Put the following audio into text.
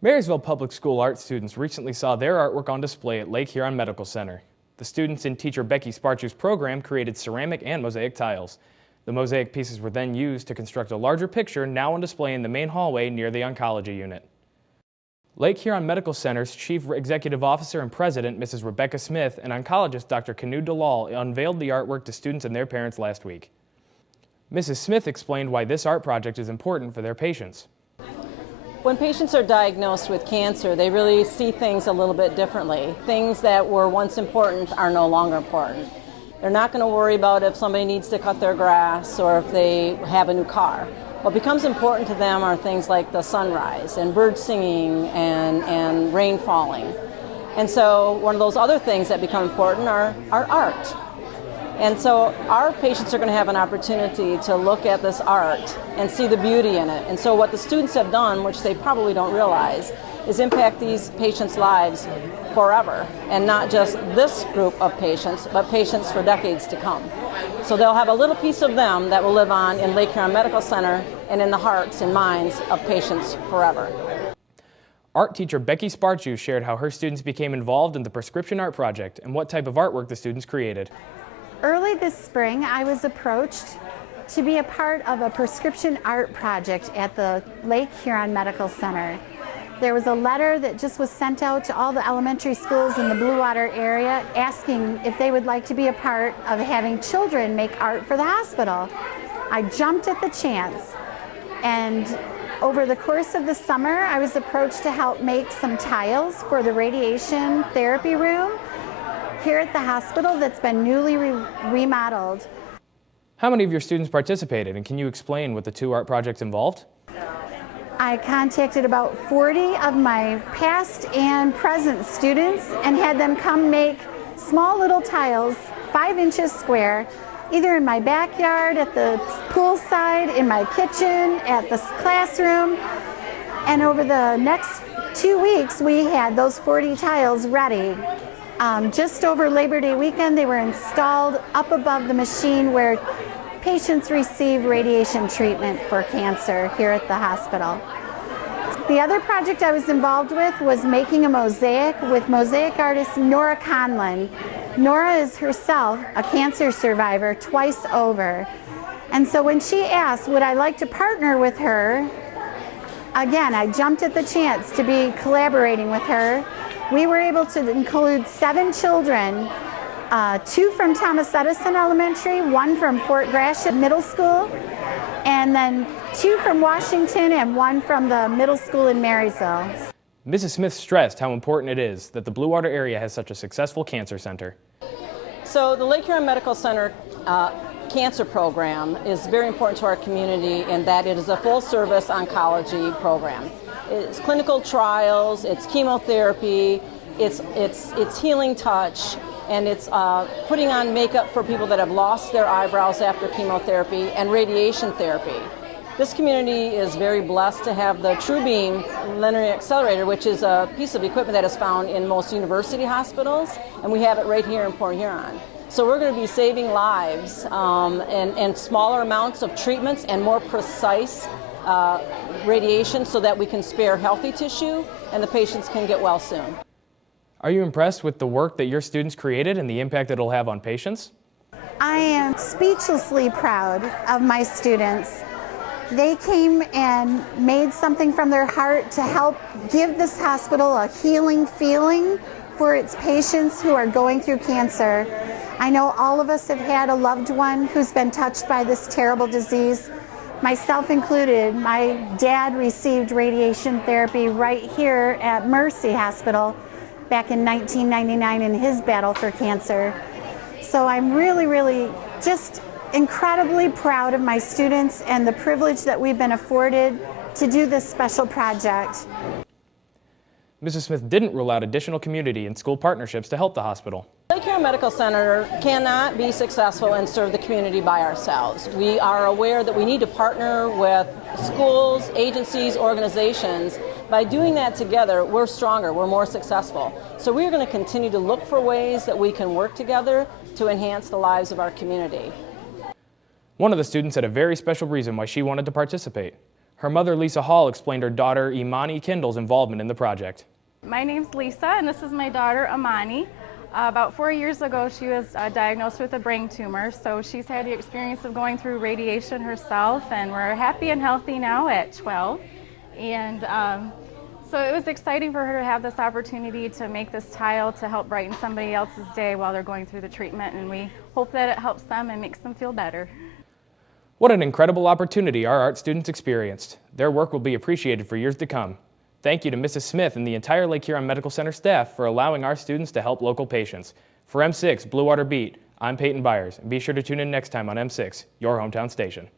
Marysville Public School art students recently saw their artwork on display at Lake Huron Medical Center. The students in teacher Becky Sparchu's program created ceramic and mosaic tiles. The mosaic pieces were then used to construct a larger picture now on display in the main hallway near the Oncology unit. Lake Huron Medical Center's Chief Executive Officer and President, Mrs. Rebecca Smith, and oncologist Dr. Kanu Dalal unveiled the artwork to students and their parents last week. Mrs. Smith explained why this art project is important for their patients. When patients are diagnosed with cancer, they really see things a little bit differently. Things that were once important are no longer important. They're not going to worry about if somebody needs to cut their grass or if they have a new car. What becomes important to them are things like the sunrise and birds singing and rain falling. And so one of those other things that become important are art. And so our patients are going to have an opportunity to look at this art and see the beauty in it. And so what the students have done, which they probably don't realize, is impact these patients' lives forever. And not just this group of patients, but patients for decades to come. So they'll have a little piece of them that will live on in Lake Huron Medical Center and in the hearts and minds of patients forever. Art teacher Becky Sparchu shared how her students became involved in the Prescription Art Project and what type of artwork the students created. Early this spring, I was approached to be a part of a prescription art project at the Lake Huron Medical Center. There was a letter that just was sent out to all the elementary schools in the Blue Water area asking if they would like to be a part of having children make art for the hospital. I jumped at the chance, and over the course of the summer, I was approached to help make some tiles for the radiation therapy room here at the hospital that's been newly remodeled. How many of your students participated, and can you explain what the two art projects involved? I contacted about 40 of my past and present students and had them come make small little tiles, 5 inches square, either in my backyard, at the poolside, in my kitchen, at the classroom. And over the next 2 weeks, we had those 40 tiles ready. Just over Labor Day weekend, they were installed up above the machine where patients receive radiation treatment for cancer here at the hospital. The other project I was involved with was making a mosaic with mosaic artist Nora Conlon. Nora is herself a cancer survivor twice over. And so when she asked, would I like to partner with her, again, I jumped at the chance to be collaborating with her. We were able to include 7 children, 2 from Thomas Edison Elementary, 1 from Fort Gratiot Middle School, and then 2 from Washington and 1 from the middle school in Marysville. Mrs. Smith stressed how important it is that the Blue Water area has such a successful cancer center. So the Lake Huron Medical Center cancer program is very important to our community in that it is a full-service oncology program. It's clinical trials, it's chemotherapy, it's healing touch, and it's putting on makeup for people that have lost their eyebrows after chemotherapy, and radiation therapy. This community is very blessed to have the TrueBeam linear accelerator, which is a piece of equipment that is found in most university hospitals, and we have it right here in Port Huron. So we're going to be saving lives and smaller amounts of treatments and more precise radiation so that we can spare healthy tissue and the patients can get well soon. Are you impressed with the work that your students created and the impact it'll have on patients? I am speechlessly proud of my students. They came and made something from their heart to help give this hospital a healing feeling for its patients who are going through cancer. I know all of us have had a loved one who's been touched by this terrible disease, myself included. My dad received radiation therapy right here at Mercy Hospital back in 1999 in his battle for cancer. So I'm really just incredibly proud of my students and the privilege that we've been afforded to do this special project. Mrs. Smith didn't rule out additional community and school partnerships to help the hospital. Lake Huron Medical Center cannot be successful and serve the community by ourselves. We are aware that we need to partner with schools, agencies, organizations. By doing that together, we're stronger, we're more successful. So we're going to continue to look for ways that we can work together to enhance the lives of our community. One of the students had a very special reason why she wanted to participate. Her mother, Lisa Hall, explained her daughter, Imani Kindle's involvement in the project. My name's Lisa, and this is my daughter, Imani. About 4 years ago, she was diagnosed with a brain tumor, so she's had the experience of going through radiation herself, and we're happy and healthy now at 12. And so it was exciting for her to have this opportunity to make this tile to help brighten somebody else's day while they're going through the treatment, and we hope that it helps them and makes them feel better. What an incredible opportunity our art students experienced. Their work will be appreciated for years to come. Thank you to Mrs. Smith and the entire Lake Huron Medical Center staff for allowing our students to help local patients. For M6 Blue Water Beat, I'm Peyton Byers, and be sure to tune in next time on M6, your hometown station.